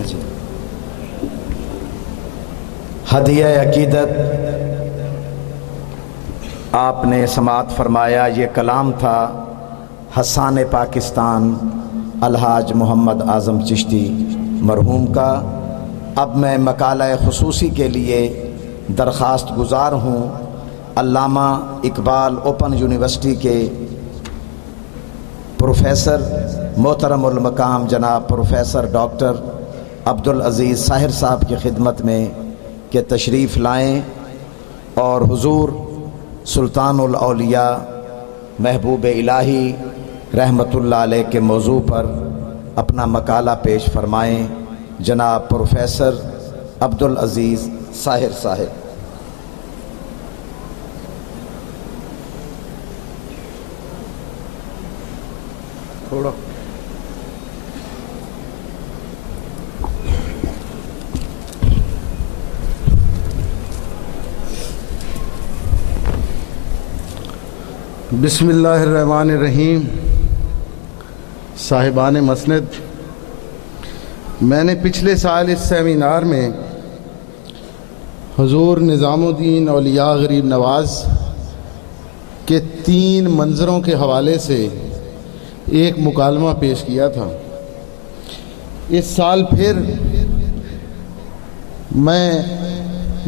ہیں جی۔ ہدیہ عقیدت آپ نے سماعت فرمایا، یہ کلام تھا حسان پاکستان الحاج محمد اعظم چشتی مرحوم کا۔ اب میں مقالہ خصوصی کے لیے درخواست گزار ہوں علامہ اقبال اوپن یونیورسٹی کے پروفیسر محترم المقام جناب پروفیسر ڈاکٹر عبدالعزیز ساحر صاحب کی خدمت میں کہ تشریف لائیں اور حضور سلطان الاولیاء محبوب الہی رحمت اللہ علیہ کے موضوع پر اپنا مقالہ پیش فرمائیں۔ جناب پروفیسر عبدالعزیز ساحر صاحب۔ تھوڑا بسم اللہ الرحمن الرحیم۔ صاحبان مسند، میں نے پچھلے سال اس سیمینار میں حضور نظام الدین اولیاء غریب نواز کے 3 منظروں کے حوالے سے ایک مکالمہ پیش کیا تھا۔ اس سال پھر میں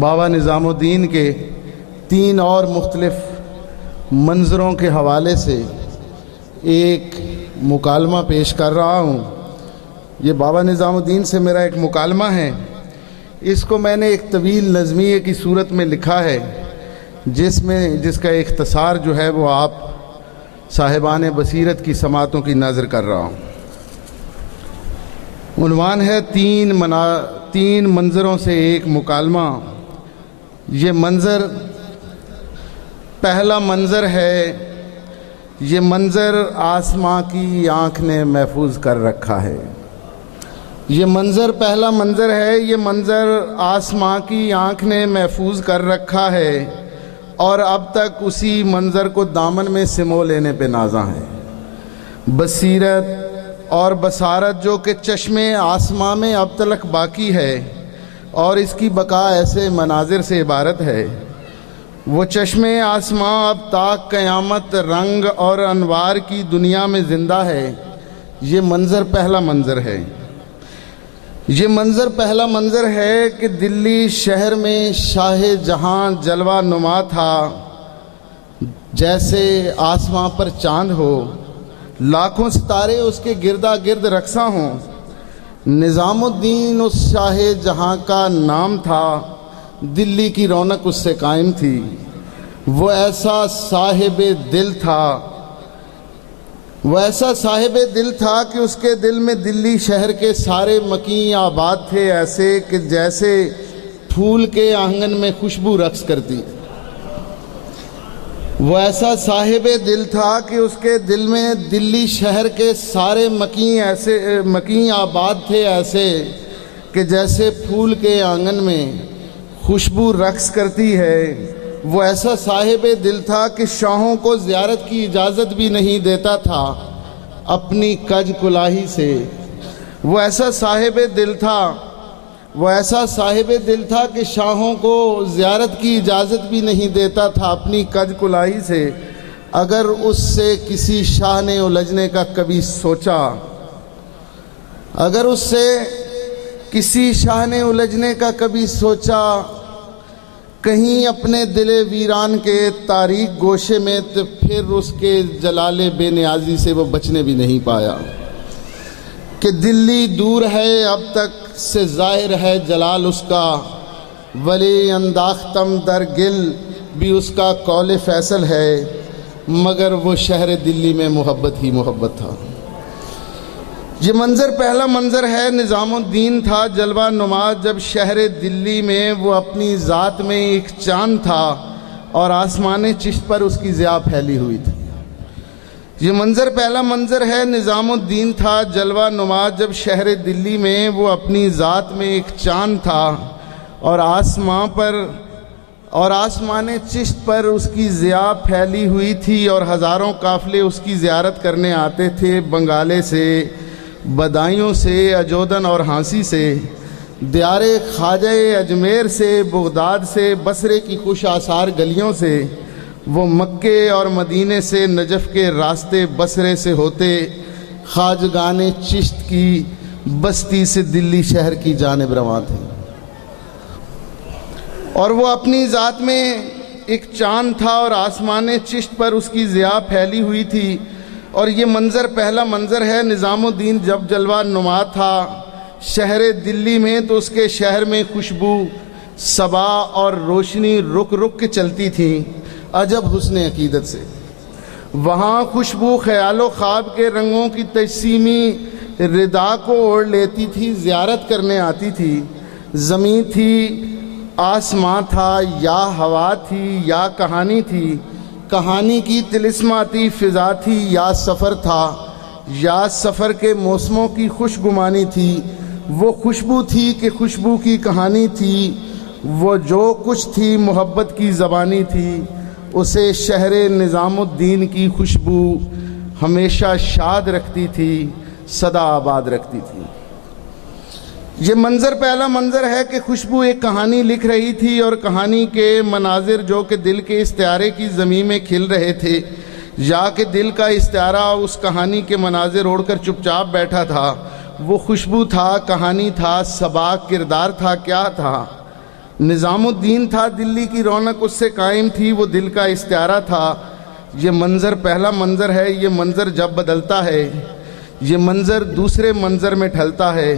بابا نظام الدین کے 3 اور مختلف منظروں کے حوالے سے ایک مکالمہ پیش کر رہا ہوں۔ یہ بابا نظام الدین سے میرا ایک مکالمہ ہے۔ اس کو میں نے ایک طویل نظمیے کی صورت میں لکھا ہے، جس کا اختصار جو ہے وہ آپ صاحبان بصیرت کی سماعتوں کی نظر کر رہا ہوں۔ عنوان ہے 3 منظروں سے ایک مکالمہ۔ یہ منظر پہلا منظر ہے، یہ منظر آسماں کی آنکھ نے محفوظ کر رکھا ہے۔ یہ منظر پہلا منظر ہے، یہ منظر آسماں کی آنکھ نے محفوظ کر رکھا ہے، اور اب تک اسی منظر کو دامن میں سمو لینے پہ نازاں ہے۔ بصیرت اور بصارت جو کہ چشم آسماں میں اب تلک باقی ہے، اور اس کی بقا ایسے مناظر سے عبارت ہے۔ وہ چشم آسماں اب تاک قیامت رنگ اور انوار کی دنیا میں زندہ ہے۔ یہ منظر پہلا منظر ہے۔ یہ منظر پہلا منظر ہے کہ دلی شہر میں شاہ جہاں جلوہ نما تھا، جیسے آسماں پر چاند ہو، لاکھوں ستارے اس کے گردا گرد رقصاں ہوں۔ نظام الدین اس شاہ جہاں کا نام تھا، دلی کی رونق اس سے قائم تھی۔ وہ ایسا صاحب دل تھا کہ اس کے دل میں دلی شہر کے سارے مکین آباد تھے، ایسے کہ جیسے پھول کے آنگن میں خوشبو رقص کرتی۔ وہ ایسا صاحب دل تھا کہ اس کے دل میں دلی شہر کے سارے مکین آباد تھے، ایسے کہ جیسے پھول کے آنگن میں خوشبو رقص کرتی ہے۔ وہ ایسا صاحب دل تھا کہ شاہوں کو زیارت کی اجازت بھی نہیں دیتا تھا اپنی کج کلاہی سے۔ وہ ایسا صاحب دل تھا کہ شاہوں کو زیارت کی اجازت بھی نہیں دیتا تھا اپنی کج کلاہی سے۔ اگر اس سے کسی شاہ نے الجھنے کا کبھی سوچا، کہیں اپنے دل ویران کے تاریک گوشے میں، تو پھر اس کے جلال بے نیازی سے وہ بچنے بھی نہیں پایا۔ کہ دلی دور ہے اب تک سے ظاہر ہے جلال اس کا، ولی انداختم در گل بھی اس کا قول فیصل ہے، مگر وہ شہر دلی میں محبت ہی محبت تھا۔ یہ منظر پہلا منظر ہے، نظام الدین تھا جلوہ نما جب شہر دلی میں وہ اپنی ذات میں ایک چاند تھا، اور آسمان چشت پر اس کی ضیاء پھیلی ہوئی تھی۔ یہ منظر پہلا منظر ہے، نظام الدین تھا جلوہ نما جب شہر دلی میں وہ اپنی ذات میں ایک چاند تھا، اور آسمان چشت پر اس کی ضیاء پھیلی ہوئی تھی، اور ہزاروں قافلے اس کی زیارت کرنے آتے تھے بنگالے سے، بدائیوں سے، اجودن اور ہانسی سے، دیار خواجہ اجمیر سے، بغداد سے، بصرے کی خوش آثار گلیوں سے، وہ مکے اور مدینے سے، نجف کے راستے بصرے سے ہوتے خواجگان چشت کی بستی سے دلی شہر کی جانب رواں تھے۔ اور وہ اپنی ذات میں ایک چاند تھا اور آسمان چشت پر اس کی ضیاء پھیلی ہوئی تھی۔ اور یہ منظر پہلا منظر ہے، نظام الدین جب جلوہ نما تھا شہر دلی میں تو اس کے شہر میں خوشبو صبا اور روشنی رک رک کے چلتی تھی عجب حسن عقیدت سے۔ وہاں خوشبو خیال و خواب کے رنگوں کی تجسیمی ردا کو اوڑھ لیتی تھی، زیارت کرنے آتی تھی۔ زمین تھی، آسمان تھا، یا ہوا تھی یا کہانی تھی، کہانی کی طلسماتی فضا تھی یا سفر تھا، یا سفر کے موسموں کی خوشگمانی تھی۔ وہ خوشبو تھی کہ خوشبو کی کہانی تھی، وہ جو کچھ تھی محبت کی زبانی تھی۔ اسے شہر نظام الدین کی خوشبو ہمیشہ شاد رکھتی تھی، سدا آباد رکھتی تھی۔ یہ منظر پہلا منظر ہے کہ خوشبو ایک کہانی لکھ رہی تھی، اور کہانی کے مناظر جو کہ دل کے استعارے کی زمین میں کھل رہے تھے، یا کہ دل کا استعارہ اس کہانی کے مناظر اوڑھ کر چپ چاپ بیٹھا تھا، وہ خوشبو تھا، کہانی تھا، سباق کردار تھا، کیا تھا؟ نظام الدین تھا، دلی کی رونق اس سے قائم تھی، وہ دل کا استعارہ تھا۔ یہ منظر پہلا منظر ہے، یہ منظر جب بدلتا ہے، یہ منظر دوسرے منظر میں ڈھلتا ہے،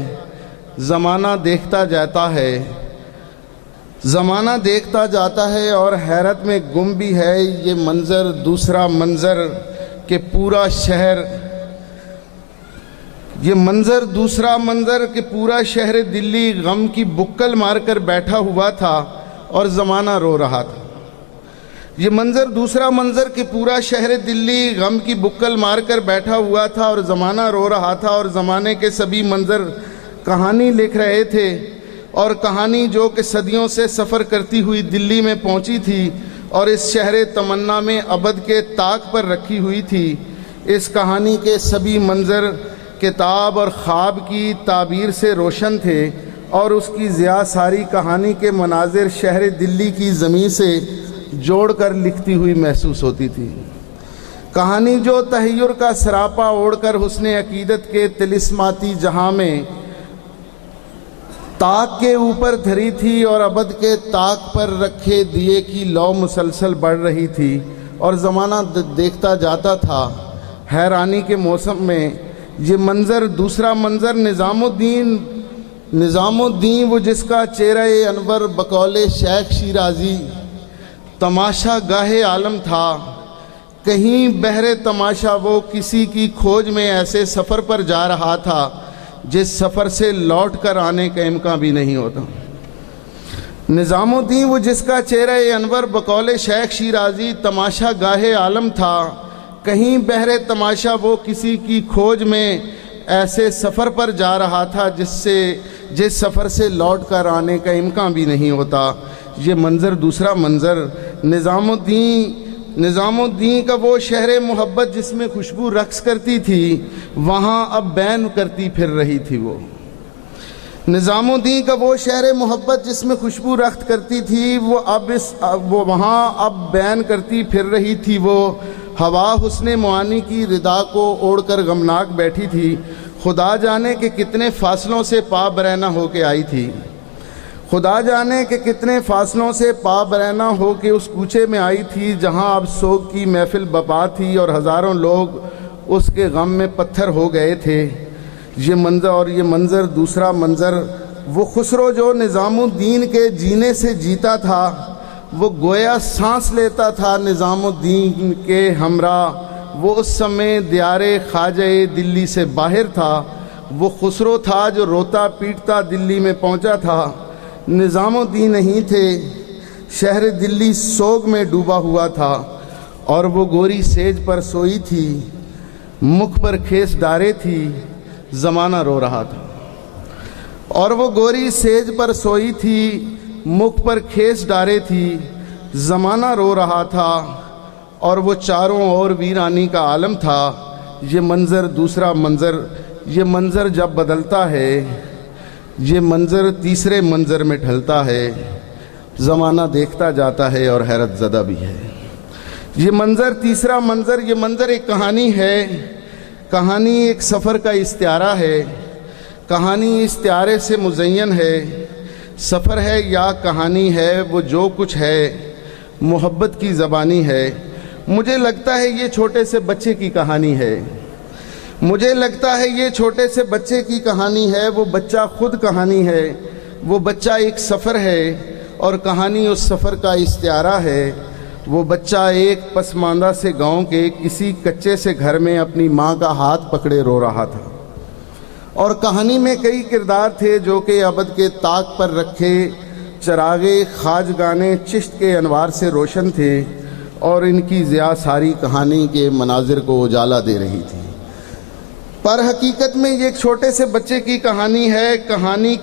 زمانہ دیکھتا جاتا ہے، زمانہ دیکھتا جاتا ہے اور حیرت میں گم بھی ہے۔ یہ منظر دوسرا منظر کہ پورا شہر، یہ منظر دوسرا منظر کہ پورا شہر دلی غم کی بکل مار کر بیٹھا ہوا تھا اور زمانہ رو رہا تھا۔ یہ منظر دوسرا منظر کہ پورا شہر دلی غم کی بکل مار کر بیٹھا ہوا تھا اور زمانہ رو رہا تھا، اور زمانے کے سبھی منظر کہانی لکھ رہے تھے، اور کہانی جو کہ صدیوں سے سفر کرتی ہوئی دلی میں پہنچی تھی اور اس شہر تمنا میں ابد کے طاق پر رکھی ہوئی تھی۔ اس کہانی کے سبھی منظر کتاب اور خواب کی تعبیر سے روشن تھے، اور اس کی ضیاء ساری کہانی کے مناظر شہر دلی کی زمین سے جوڑ کر لکھتی ہوئی محسوس ہوتی تھی۔ کہانی جو تحیر کا سراپا اوڑھ کر حسن عقیدت کے طلسماتی جہاں میں طاق کے اوپر دھری تھی، اور ابد کے طاق پر رکھے دیے کی لو مسلسل بڑھ رہی تھی، اور زمانہ دیکھتا جاتا تھا حیرانی کے موسم میں۔ یہ منظر دوسرا منظر نظام الدین وہ جس کا چہرہ انور بقول شیخ شیرازی تماشا گاہ عالم تھا، کہیں بہر تماشا وہ کسی کی کھوج میں ایسے سفر پر جا رہا تھا جس سفر سے لوٹ کر آنے کا امکان بھی نہیں ہوتا۔ نظام الدین وہ جس کا چہرہ انور بقول شیخ شیرازی تماشا گاہ عالم تھا، کہیں بہر تماشا وہ کسی کی کھوج میں ایسے سفر پر جا رہا تھا جس سفر سے لوٹ کر آنے کا امکان بھی نہیں ہوتا۔ یہ منظر دوسرا منظر نظام الدین کا وہ شہر محبت جس میں خوشبو رقص کرتی تھی، وہاں اب بین کرتی پھر رہی تھی۔ وہ نظام الدین کا وہ شہر محبت جس میں خوشبو رقص کرتی تھی، وہ وہاں اب بین کرتی پھر رہی تھی۔ وہ ہوا حسن معانی کی ردا کو اوڑھ کر غمناک بیٹھی تھی، خدا جانے کہ کتنے فاصلوں سے پا برہنہ ہو کے آئی تھی، خدا جانے کہ کتنے فاصلوں سے پا برہنہ ہو کے اس کوچے میں آئی تھی جہاں اب سوگ کی محفل بپا تھی، اور ہزاروں لوگ اس کے غم میں پتھر ہو گئے تھے۔ یہ منظر دوسرا منظر وہ خسرو جو نظام الدین کے جینے سے جیتا تھا، وہ گویا سانس لیتا تھا نظام الدین کے ہمراہ، وہ اس سمے دیار خواجہ دلی سے باہر تھا، وہ خسرو تھا جو روتا پیٹتا دلی میں پہنچا تھا۔ نظام الدین نہیں تھے، شہر دلی سوگ میں ڈوبا ہوا تھا، اور وہ گوری سیج پر سوئی تھی، مکھ پر کھیس ڈارے تھی، زمانہ رو رہا تھا۔ اور وہ گوری سیج پر سوئی تھی، مکھ پر کھیس ڈارے تھی، زمانہ رو رہا تھا، اور وہ چاروں اور ویرانی کا عالم تھا۔ یہ منظر دوسرا منظر یہ منظر جب بدلتا ہے، یہ منظر تیسرے منظر میں ڈھلتا ہے، زمانہ دیکھتا جاتا ہے اور حیرت زدہ بھی ہے۔ یہ منظر تیسرا منظر، یہ منظر ایک کہانی ہے، کہانی ایک سفر کا استعارہ ہے، کہانی استعارے سے مزین ہے، سفر ہے یا کہانی ہے، وہ جو کچھ ہے محبت کی زبانی ہے۔ مجھے لگتا ہے یہ چھوٹے سے بچے کی کہانی ہے، مجھے لگتا ہے یہ چھوٹے سے بچے کی کہانی ہے، وہ بچہ خود کہانی ہے، وہ بچہ ایک سفر ہے اور کہانی اس سفر کا استعارہ ہے۔ وہ بچہ ایک پسماندہ سے گاؤں کے کسی کچے سے گھر میں اپنی ماں کا ہاتھ پکڑے رو رہا تھا، اور کہانی میں کئی کردار تھے جو کہ ابد کے طاق پر رکھے چراغے خواجگانے چشت کے انوار سے روشن تھے، اور ان کی ضیاء ساری کہانی کے مناظر کو اجالا دے رہی تھی۔ پر حقیقت میں یہ ایک چھوٹے سے بچے کی کہانی ہے۔ کہانی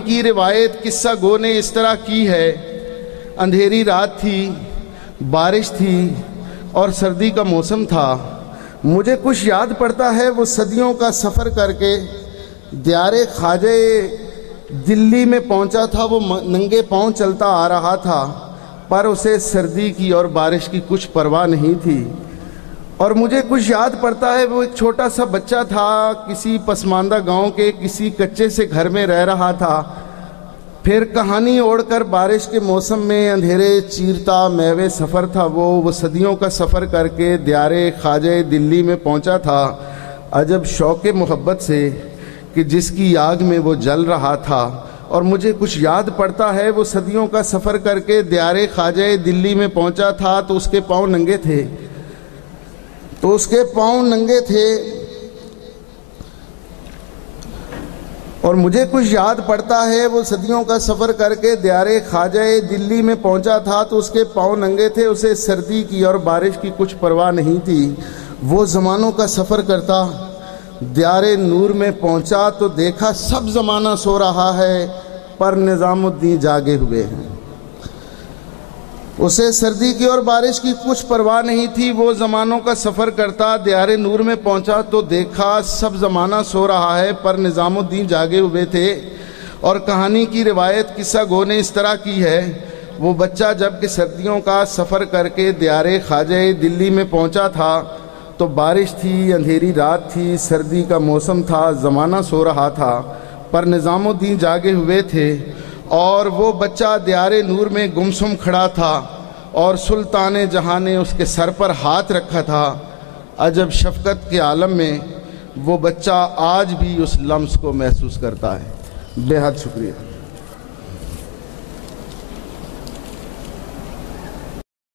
کی روایت قصہ گو نے اس طرح کی ہے۔ اندھیری رات تھی، بارش تھی اور سردی کا موسم تھا۔ مجھے کچھ یاد پڑتا ہے وہ صدیوں کا سفر کر کے دیار خواجہ دلی میں پہنچا تھا۔ وہ ننگے پاؤں چلتا آ رہا تھا، پر اسے سردی کی اور بارش کی کچھ پرواہ نہیں تھی۔ اور مجھے کچھ یاد پڑتا ہے وہ ایک چھوٹا سا بچہ تھا، کسی پسماندہ گاؤں کے کسی کچے سے گھر میں رہ رہا تھا۔ پھر کہانی اوڑھ کر بارش کے موسم میں اندھیرے چیرتا میوے سفر تھا وہ صدیوں کا سفر کر کے دیار خواجہ دلی میں پہنچا تھا، عجب شوق محبت سے کہ جس کی آگ میں وہ جل رہا تھا۔ اور مجھے کچھ یاد پڑتا ہے وہ صدیوں کا سفر کر کے دیار خواجہ دلی میں پہنچا تھا تو اس کے پاؤں ننگے تھے، اور مجھے کچھ یاد پڑتا ہے وہ صدیوں کا سفر کر کے دیار خواجہ دلی میں پہنچا تھا تو اس کے پاؤں ننگے تھے، اسے سردی کی اور بارش کی کچھ پرواہ نہیں تھی۔ وہ زمانوں کا سفر کرتا دیار نور میں پہنچا تو دیکھا سب زمانہ سو رہا ہے پر نظام الدین جاگے ہوئے ہیں۔ اسے سردی کی اور بارش کی کچھ پرواہ نہیں تھی۔ وہ زمانوں کا سفر کرتا دیار نور میں پہنچا تو دیکھا سب زمانہ سو رہا ہے پر نظام الدین جاگے ہوئے تھے۔ اور کہانی کی روایت قصہ گو نے اس طرح کی ہے۔ وہ بچہ جب کہ سردیوں کا سفر کر کے دیار خواجہ دلی میں پہنچا تھا تو بارش تھی، اندھیری رات تھی، سردی کا موسم تھا، زمانہ سو رہا تھا پر نظام الدین جاگے ہوئے تھے۔ اور وہ بچہ دیار نور میں گمسم کھڑا تھا اور سلطان جہاں نے اس کے سر پر ہاتھ رکھا تھا۔ عجب شفقت کے عالم میں وہ بچہ آج بھی اس لمس کو محسوس کرتا ہے۔ بے حد شکریہ۔